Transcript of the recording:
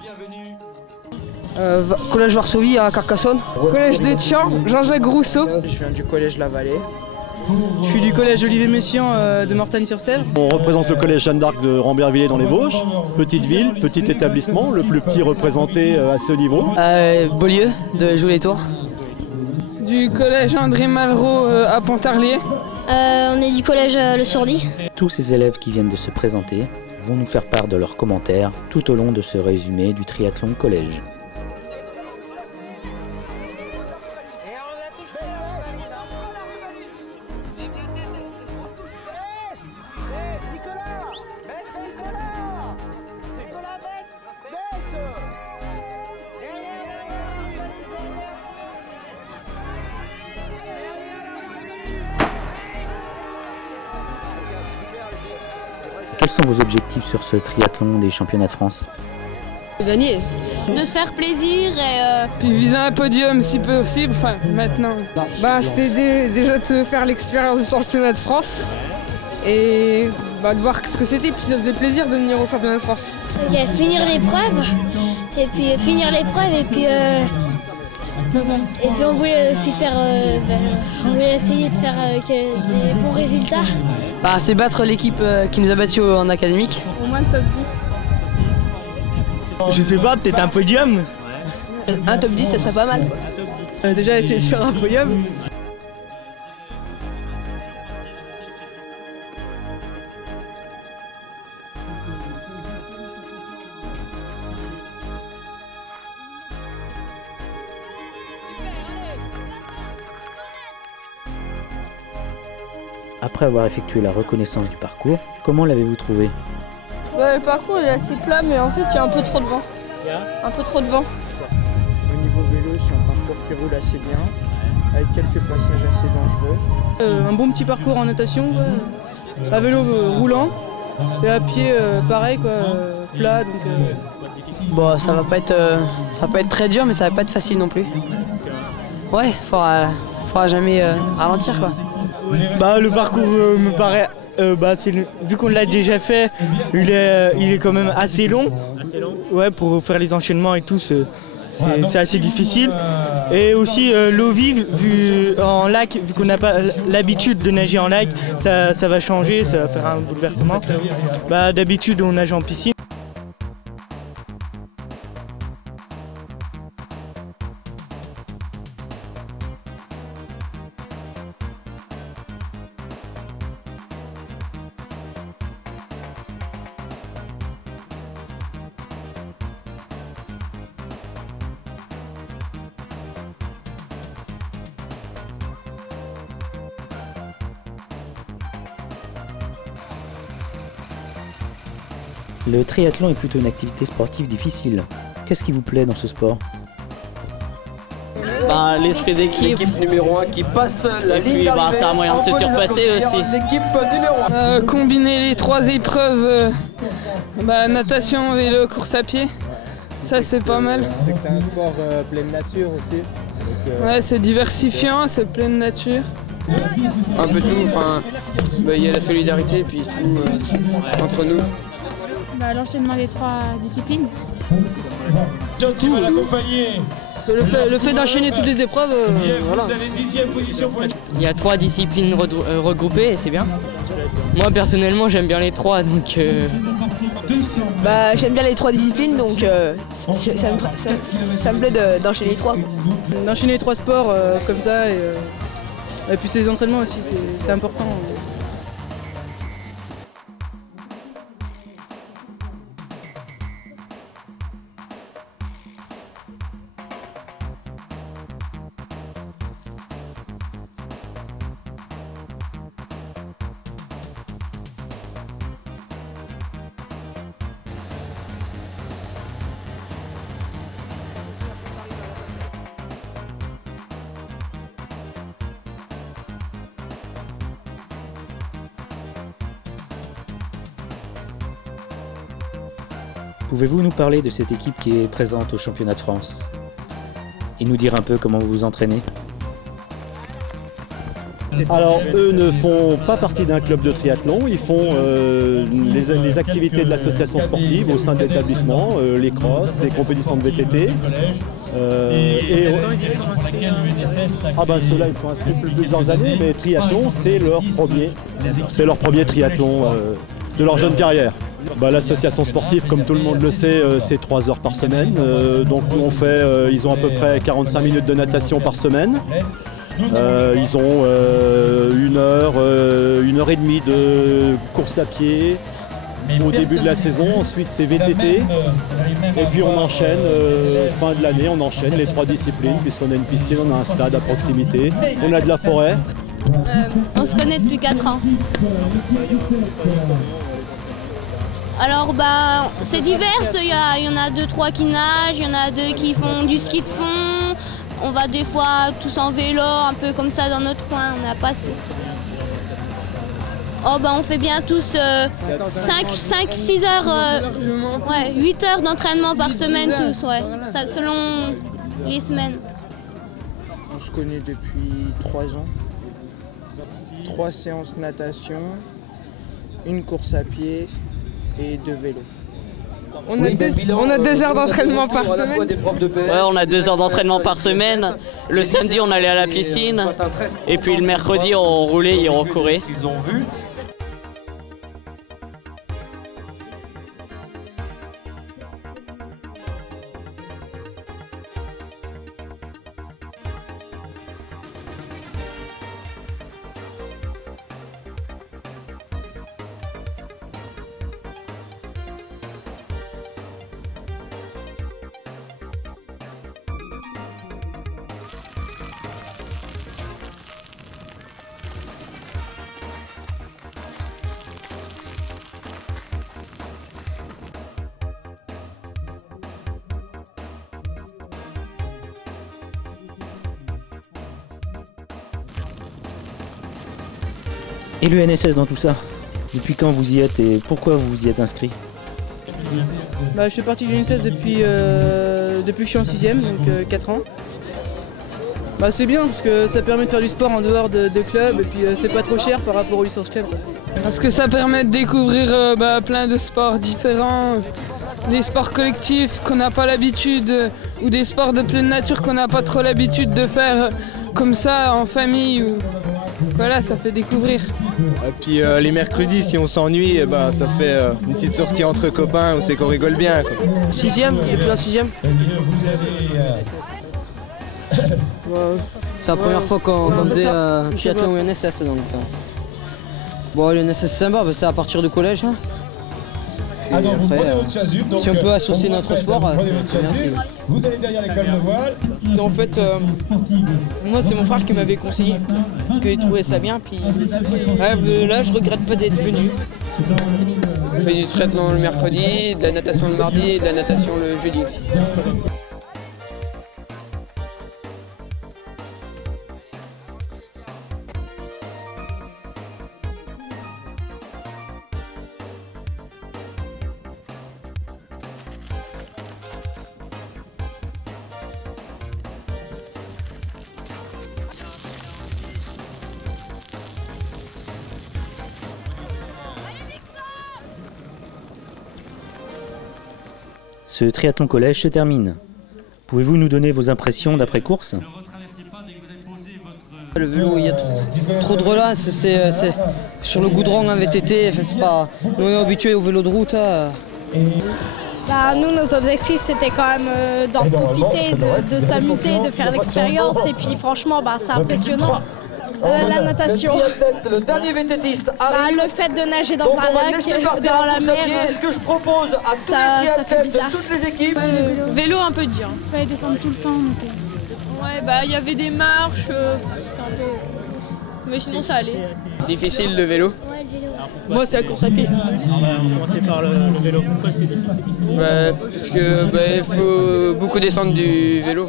Bienvenue. Collège Varsovie à Carcassonne. Collège de Tian, Jean-Jacques Rousseau. Je viens du collège La Vallée. Je suis du collège Olivier Messiaen de Mortagne-sur-Sèvre. On représente le collège Jeanne d'Arc de Rambervillers dans les Vosges. Petite ville, petit établissement, le plus petit représenté à ce niveau. Beaulieu de Joules-les-Tours. Du collège André Malraux à Pontarlier. On est du collège Le Sourdy. Tous ces élèves qui viennent de se présenter vont nous faire part de leurs commentaires tout au long de ce résumé du triathlon collège. Quels sont vos objectifs sur ce triathlon des championnats de France? Gagner. De se faire plaisir et Puis viser un podium si possible, enfin maintenant. C'était déjà de faire l'expérience du championnat de France et de voir ce que c'était, puis ça faisait plaisir de venir au championnat de France. finir l'épreuve. Et puis on voulait aussi faire, on voulait essayer de faire des bons résultats. C'est battre l'équipe qui nous a battus en académique. Au moins le top 10. Je sais pas, peut-être un podium. Un top 10, ça serait pas mal. Déjà essayer de faire un podium. Après avoir effectué la reconnaissance du parcours, comment l'avez-vous trouvé? Le parcours il est assez plat, mais en fait il y a un peu trop de vent. Un peu trop de vent. Au niveau vélo, c'est un parcours qui roule assez bien, avec quelques passages assez dangereux. Un bon petit parcours en natation, à vélo roulant, et à pied pareil, plat. Donc, Ça va pas être très dur, mais ça va pas être facile non plus. Ouais, faudra jamais ralentir quoi. le parcours me paraît, vu qu'on l'a déjà fait, il est quand même assez long. Ouais, pour faire les enchaînements et tout, c'est assez difficile. Et aussi l'eau vive, en lac, vu qu'on n'a pas l'habitude de nager en lac, ça va changer, ça va faire un bouleversement. D'habitude on nage en piscine. Le triathlon est plutôt une activité sportive difficile. Qu'est-ce qui vous plaît dans ce sport? L'esprit d'équipe. L'équipe numéro 1 qui passe la ligne d'arrivée. C'est un moyen de se surpasser aussi. L'équipe numéro 1. Combiner les 3 épreuves, natation, vélo, course à pied, ça c'est pas mal. C'est un sport pleine nature aussi. Ouais, c'est diversifiant, c'est pleine nature. Un peu tout, il y a la solidarité et puis tout entre nous. L'enchaînement des 3 disciplines. Qui va l'accompagner. Le fait d'enchaîner toutes les épreuves, voilà. Vous allez 10e position pour Il y a 3 disciplines regroupées et c'est bien. Moi personnellement j'aime bien les 3 donc... J'aime bien les 3 disciplines donc ça me plaît d'enchaîner les 3. D'enchaîner les 3 sports comme ça et puis c'est les entraînements aussi, c'est important. Pouvez-vous nous parler de cette équipe qui est présente au championnat de France? et nous dire un peu comment vous vous entraînez? Alors eux ne font pas partie d'un club de triathlon, ils font les activités de l'association sportive au sein de l'établissement, les crosses, les compétitions de VTT. Ceux-là ils font inscrits depuis plusieurs années, mais triathlon c'est leur premier triathlon de leur jeune carrière. L'association sportive, comme tout le monde le sait, c'est 3 heures par semaine, donc ils ont à peu près 45 minutes de natation par semaine. Ils ont 1 heure, 1 heure et demie de course à pied au début de la saison, ensuite c'est VTT et puis on enchaîne, fin de l'année on enchaîne les 3 disciplines puisqu'on a une piscine, on a un stade à proximité, on a de la forêt. On se connaît depuis 4 ans. Alors c'est divers, il y en a 2-3 qui nagent, il y en a 2 qui font du ski de fond. On va des fois tous en vélo, un peu comme ça dans notre coin, on n'a pas... on fait bien tous 5-6 heures, 8 heures d'entraînement par semaine tous, ça, selon les semaines. On se connaît depuis 3 ans, 3 séances natation, 1 course à pied et 2 vélos. On a 2 heures d'entraînement par semaine. Ouais, on a 2 heures d'entraînement par semaine. Le samedi, on allait à la piscine. Et puis le mercredi, on roulait et on courait. Et le NSS dans tout ça? Depuis quand vous y êtes et pourquoi vous vous y êtes inscrit? Je fais partie du NSS depuis que je suis en 6ème, donc 4 ans. C'est bien parce que ça permet de faire du sport en dehors de club et puis c'est pas trop cher par rapport aux licences club. Parce que ça permet de découvrir plein de sports différents, des sports collectifs qu'on n'a pas l'habitude ou des sports de pleine nature qu'on n'a pas trop l'habitude de faire comme ça en famille. Voilà, ça fait découvrir. Et puis les mercredis, si on s'ennuie, ça fait une petite sortie entre copains, on sait qu'on rigole bien. 6ème, depuis la 6ème. C'est la première fois qu'on faisait triathlon ou NSS. Donc, le NSS c'est sympa, c'est à partir du collège. Après, si on peut associer notre sport, c'est bien. Vous allez derrière l'école de voile. En fait, moi c'est mon frère qui m'avait conseillé, parce qu'il trouvait ça bien, puis là je regrette pas d'être venu. On fait du triathlon le mercredi, de la natation le mardi et de la natation le jeudi aussi. Ce triathlon collège se termine. Pouvez-vous nous donner vos impressions d'après-course? Le vélo, il y a trop de relâche, c'est sur le goudron en VTT, c'est pas... Nous on est habitués au vélo de route. Nous, nos objectifs, c'était quand même d'en profiter, de s'amuser, de faire l'expérience. Et puis franchement, c'est impressionnant. La natation. Le dernier VTTiste arrive. Le fait de nager dans un lac, dans la mer, ce que je propose à tous les triathlètes de toutes les équipes. Vélo un peu dur. Il fallait descendre tout le temps. Il y avait des marches, c'était un peu... Mais sinon ça allait. Difficile le vélo? Ouais, le vélo. Moi c'est la course à pied. On va commencer par le vélo. Pourquoi c'est difficile? Parce que il faut beaucoup descendre du vélo.